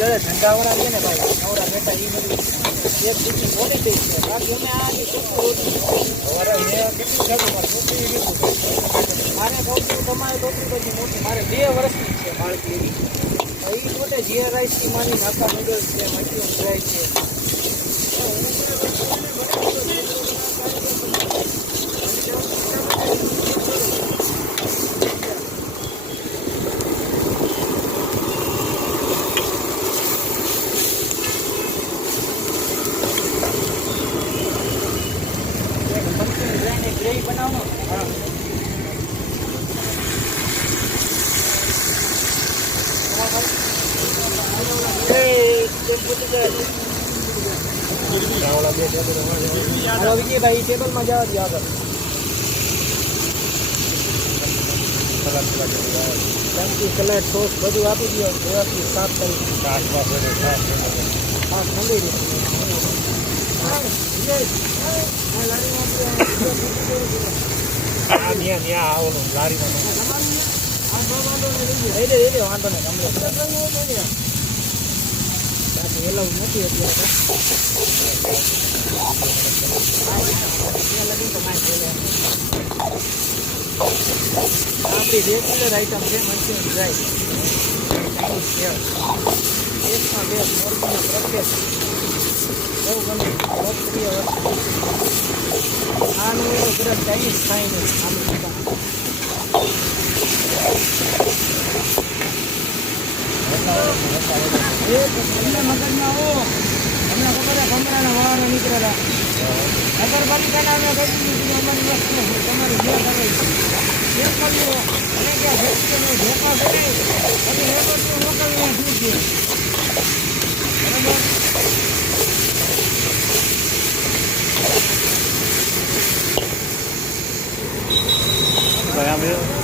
દાદા ઠંડાવાળા છે ને ભાઈ નવરા બેટા એ બધી એક દીકરી મોટી થઈ છે બાકી અમે આ મારે છોકરી તમારે છોકરી પછી મોટી મારે 2 વર્ષની છે બાળકી એવી એ મોટે જીરા રાઈસની માની નાકા નૂડલ્સ છે મચ્છી ફ્રાય છે ગ્રેવી બનાવવાનો હા વિજયભાઈ ટેબલમાં જવા દે આગળ કલર સોસ બધું આપી દો વ્યવસ્થિત સાફ કરી હા ઠંડી લારીમાં વાંધો નહીં એલાઉ નથી અત્યારે આપણી રેગ્યુલર આઈટમ છે મંચુરિયન ડ્રાય એકમાં બે મોરબીના પ્રખ્યાત બહુ ગમે લોકપ્રિય વસ્તુ આનું ગરમ ચાઇનીઝ ખાઈને આનું મગજમાં આવો અમને ખબર ભમરાના વાળાના નીકળેલા નગરપાલિકાના અમે કહી દીધું અમારી વસ્તુ તમારી જે કરે જે કર્યું અને ત્યાં ફેક્ટરીનો ધોકા કરે પછી રેકોર્ડ મોકલીને શું છે બરાબર